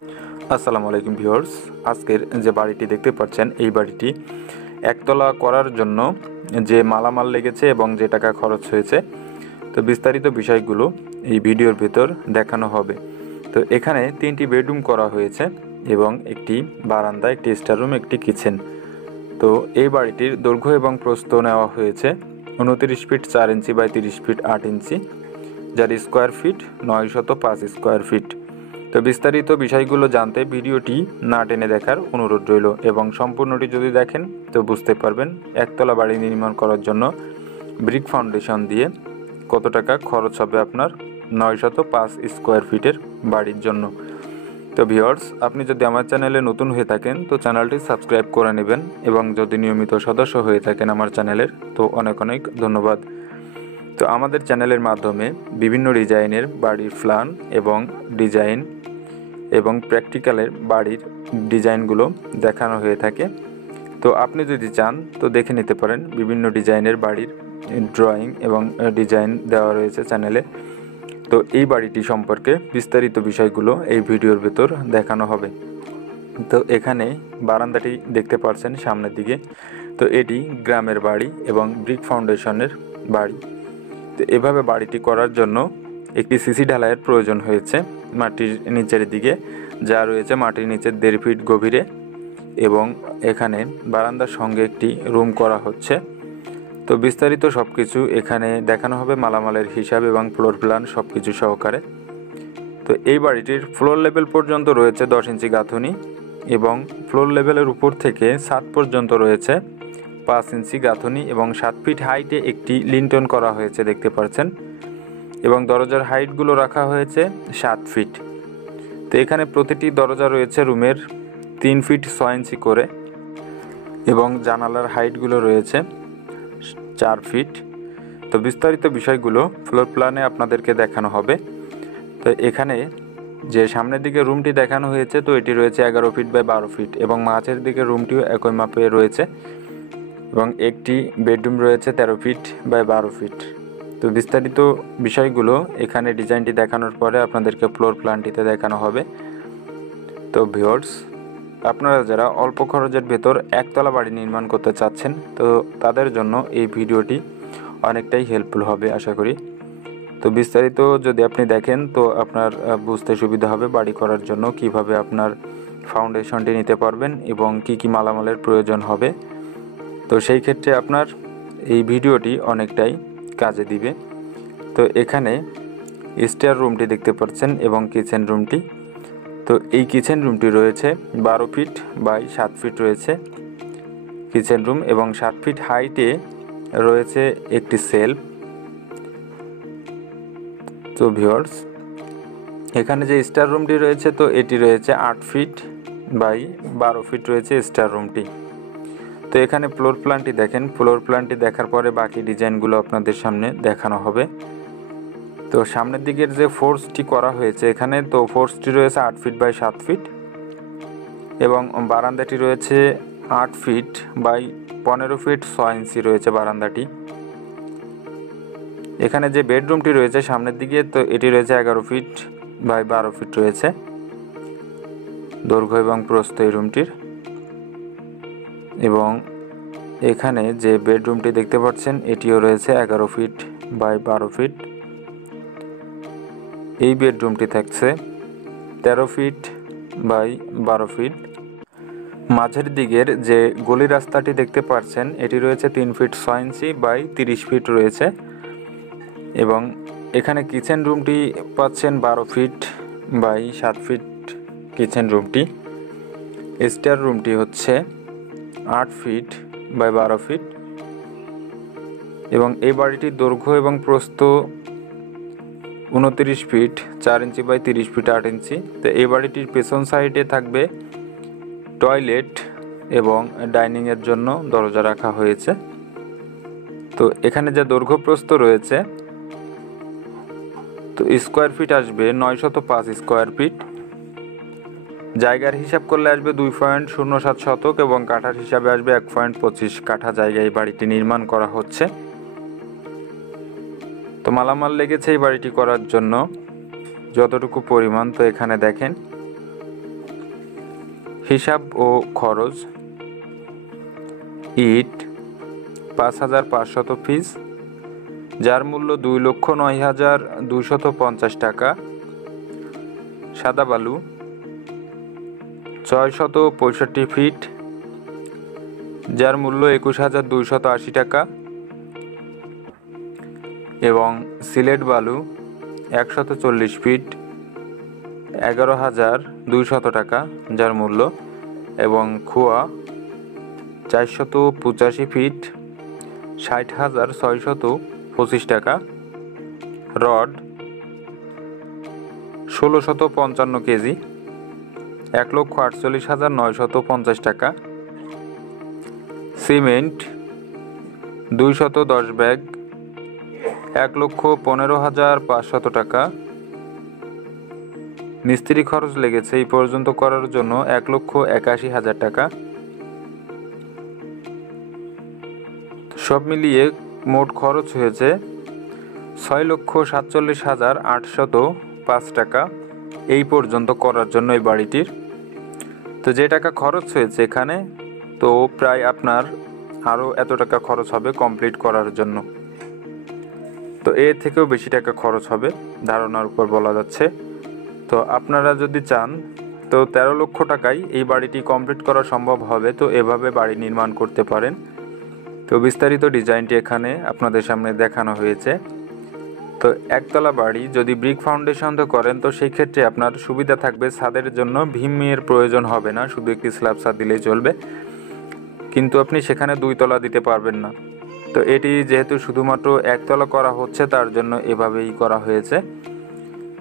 আসসালামু আলাইকুম ভিউয়ার্স। আজকের যে বাড়িটি দেখতে পাচ্ছেন এই বাড়িটি একতলা করার জন্য যে মালামাল লেগেছে এবং যে টাকা খরচ হয়েছে, তো বিস্তারিত বিষয়গুলো এই ভিডিওর ভিতর দেখানো হবে। তো এখানে 3টি বেডরুম করা হয়েছে এবং একটি বারান্দা, একটি স্টার রুম, একটি কিচেন। তো এই বাড়িটির দৈর্ঘ্য এবং প্রস্থ নেওয়া হয়েছে 29 ফিট 4 ইঞ্চি বাই 30 ফিট 8 ইঞ্চি, যার স্কোয়ার ফিট 905 স্কোয়ার ফিট। তো বিস্তারিত বিষয়গুলো জানতে ভিডিওটি না টেনে দেখার অনুরোধ রইল এবং সম্পূর্ণটি যদি দেখেন তো বুঝতে পারবেন একতলা বাড়ি নির্মাণ করার জন্য ব্রিক ফাউন্ডেশন দিয়ে কত টাকা খরচ হবে আপনার 905 স্কোয়ার ফিটের বাড়ির জন্য। তো ভিউয়ার্স, আপনি যদি আমার চ্যানেলে নতুন হয়ে থাকেন তো চ্যানেলটি সাবস্ক্রাইব করে নেবেন এবং যদি নিয়মিত সদস্য হয়ে থাকেন আমার চ্যানেলের তো অনেক অনেক ধন্যবাদ। তো আমাদের চ্যানেলের মাধ্যমে বিভিন্ন ডিজাইনের বাড়ির প্ল্যান এবং ডিজাইন এবং প্র্যাকটিক্যালের বাড়ির ডিজাইনগুলো দেখানো হয়ে থাকে। তো আপনি যদি চান তো দেখে নিতে পারেন, বিভিন্ন ডিজাইনের বাড়ির ড্রয়িং এবং ডিজাইন দেওয়া রয়েছে চ্যানেলে। তো এই বাড়িটি সম্পর্কে বিস্তারিত বিষয়গুলো এই ভিডিওর ভেতর দেখানো হবে। তো এখানে বারান্দাটি দেখতে পাচ্ছেন সামনের দিকে। তো এটি গ্রামের বাড়ি এবং ব্রিক ফাউন্ডেশনের বাড়ি। তো এভাবে বাড়িটি করার জন্য একটি সিসি ঢালাইয়ের প্রয়োজন হয়েছে মাটির নিচের দিকে, যা রয়েছে মাটির নিচের 1.5 ফিট গভীরে, এবং এখানে বারান্দার সঙ্গে একটি রুম করা হচ্ছে। তো বিস্তারিত সব কিছু এখানে দেখানো হবে, মালামালের হিসাব এবং ফ্লোর প্ল্যান সব কিছু সহকারে। তো এই বাড়িটির ফ্লোর লেভেল পর্যন্ত রয়েছে 10 ইঞ্চি গাঁথুনি এবং ফ্লোর লেভেলের উপর থেকে ছাদ পর্যন্ত রয়েছে 5 ইঞ্চি গাঁথুনি এবং 7 ফিট হাইটে একটি লিন্টন করা হয়েছে দেখতে পাচ্ছেন, এবং দরজার হাইটগুলো রাখা হয়েছে 7 ফিট। তো এখানে প্রতিটি দরজা রয়েছে রুমের 3 ফিট 6 ইঞ্চি করে এবং জানালার হাইটগুলো রয়েছে 4 ফিট। তো বিস্তারিত বিষয়গুলো ফ্লোর প্ল্যানে আপনাদেরকে দেখানো হবে। তো এখানে যে সামনের দিকে রুমটি দেখানো হয়েছে তো এটি রয়েছে 11 ফিট বাই 12 ফিট এবং মাঝের দিকে রুমটিও একই মাপে রয়েছে এবং একটি বেডরুম রয়েছে 13 ফিট বাই 12 ফিট। তো বিস্তারিত বিষয়গুলো এখানে ডিজাইনটি দেখানোর পরে আপনাদেরকে ফ্লোর প্ল্যানটিতে দেখানো হবে। তো ভিউয়ার্স, আপনারা যারা অল্প খরচের ভেতর একতলা বাড়ি নির্মাণ করতে চাচ্ছেন তো তাদের জন্য এই ভিডিওটি অনেকটাই হেল্পফুল হবে আশা করি। তো বিস্তারিত যদি আপনি দেখেন তো আপনার বুঝতে সুবিধা হবে বাড়ি করার জন্য কিভাবে আপনার ফাউন্ডেশনটি নিতে পারবেন এবং কি কি মালামালের প্রয়োজন হবে। তো সেই ক্ষেত্রে আপনার এই ভিডিওটি অনেকটাই কাজে দিবে। তো এখানে স্টার রুমটি দেখতে পাচ্ছেন এবং কিচেন রুমটি। তো এই কিচেন রুমটি রয়েছে 12 ফিট বাই 7 ফিট রয়েছে কিচেন রুম এবং 7 ফিট হাইটে রয়েছে একটি সেলফ। তো ভিউয়ার্স, এখানে যে স্টার রুমটি রয়েছে তো এটি রয়েছে 8 ফিট বাই 12 ফিট রয়েছে স্টার রুমটি। তো এখানে ফ্লোর প্ল্যানটি দেখেন, ফ্লোর প্ল্যানটি দেখার পরে বাকি ডিজাইনগুলো আপনাদের সামনে দেখানো হবে। তো সামনের দিকের যে ফোর্সটি করা হয়েছে এখানে তো ফোর্সটি রয়েছে 8 ফিট বাই 7 ফিট এবং বারান্দাটি রয়েছে 8 ফিট বাই 15 ফিট 6 ইঞ্চি রয়েছে বারান্দাটি। এখানে যে বেডরুমটি রয়েছে সামনের দিকে তো এটি রয়েছে 11 ফিট বাই 12 ফিট রয়েছে দৈর্ঘ্য এবং প্রস্থ এই রুমটির। এবং এখানে যে বেডরুমটি দেখতে পাচ্ছেন এটিও রয়েছে 11 ফিট বাই 12 ফিট। এই বেডরুমটি থাকছে 13 ফিট বাই 12 ফিট। মাঝের দিকের যে গলি রাস্তাটি দেখতে পাচ্ছেন এটি রয়েছে 3 ফিট 6 ইঞ্চি বাই 30 ফিট রয়েছে এবং এখানে কিচেন রুমটি পাচ্ছেন 12 ফিট বাই 7 ফিট কিচেন রুমটি। স্টার রুমটি হচ্ছে 8 ফিট বাই 12 ফিট এবং এই বাড়িটির দৈর্ঘ্য এবং প্রস্থ 29 ফিট 4 ইঞ্চি বাই 30 ফিট 8 ইঞ্চি। তো এই বাড়িটির পেছন সাইডে থাকবে টয়লেট এবং ডাইনিংয়ের জন্য দরজা রাখা হয়েছে। তো এখানে যে দৈর্ঘ্য প্রস্থ রয়েছে তো স্কোয়ার ফিট আসবে 905 স্কোয়ার ফিট। জায়গার হিসাব করলে আসবে 2.07 শতক এবং কাঠার হিসাবে আসবে 1.25 কাঠা জায়গায় বাড়িটি নির্মাণ করা হচ্ছে। তো মালামাল লেগেছে এই বাড়িটি করার জন্য যতটুকু পরিমাণ তো এখানে দেখেন হিসাব ও খরচ: ইট 5,500 পিস, যার মূল্য 2,09,250 টাকা। সাদা বালু 665 ফিট, যার মূল্য 21,280 টাকা। এবং সিলেট বালু 140 ফিট, 11,200 টাকা যার মূল্য। এবং খোয়া 485 ফিট, 60,625 টাকা। রড 1,655 কেজি, 1,48,950 টাকা। সিমেন্ট 210 ব্যাগ, 1,15,500 টাকা। মিস্ত্রি খরচ লেগেছে এই পর্যন্ত করার জন্য 1,81,000 টাকা। সব মিলিয়ে মোট খরচ হয়েছে 6,47,805 টাকা এই পর্যন্ত করার জন্য এই বাড়িটির। তো যে টাকা খরচ হয়েছে এখানে, তো প্রায় আপনার আরও এত টাকা খরচ হবে কমপ্লিট করার জন্য। তো এর থেকেও বেশি টাকা খরচ হবে ধারণার উপর বলা যাচ্ছে। তো আপনারা যদি চান তো 13 লক্ষ টাকায় এই বাড়িটি কমপ্লিট করা সম্ভব হবে। তো এভাবে বাড়ি নির্মাণ করতে পারেন। তো বিস্তারিত ডিজাইনটি এখানে আপনাদের সামনে দেখানো হয়েছে। তো একতলা বাড়ি যদি ব্রিক ফাউন্ডেশন তো করেন, তো সেই ক্ষেত্রে আপনার সুবিধা থাকবে, ছাদের জন্য ভীমের প্রয়োজন হবে না, শুধু একটি স্ল্যাব ছাদ দিলেই চলবে। কিন্তু আপনি সেখানে 2 তলা দিতে পারবেন না। তো এটি যেহেতু শুধুমাত্র একতলা করা হচ্ছে, তার জন্য এভাবেই করা হয়েছে।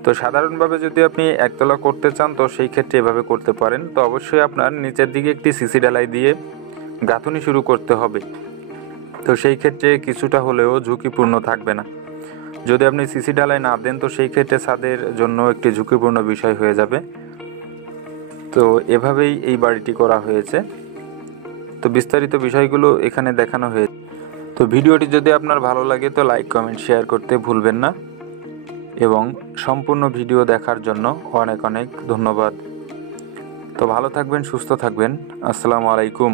তো সাধারণভাবে যদি আপনি একতলা করতে চান, তো সেই ক্ষেত্রে এভাবে করতে পারেন। তো অবশ্যই আপনার নিচের দিকে একটি সিসি ঢালাই দিয়ে গাঁথুনি শুরু করতে হবে। তো সেই ক্ষেত্রে কিছুটা হলেও ঝুঁকিপূর্ণ থাকবে না। যদি আপনি সিসি ঢালাই না দেন, তো সেই ক্ষেত্রে ছাদের জন্য একটি ঝুঁকিপূর্ণ বিষয় হয়ে যাবে। তো এভাবেই এই বাড়িটি করা হয়েছে। তো বিস্তারিত বিষয়গুলো এখানে দেখানো হয়েছে। তো ভিডিওটি যদি আপনার ভালো লাগে তো লাইক, কমেন্ট, শেয়ার করতে ভুলবেন না। এবং সম্পূর্ণ ভিডিও দেখার জন্য অনেক অনেক ধন্যবাদ। তো ভালো থাকবেন, সুস্থ থাকবেন। আসসালামু আলাইকুম।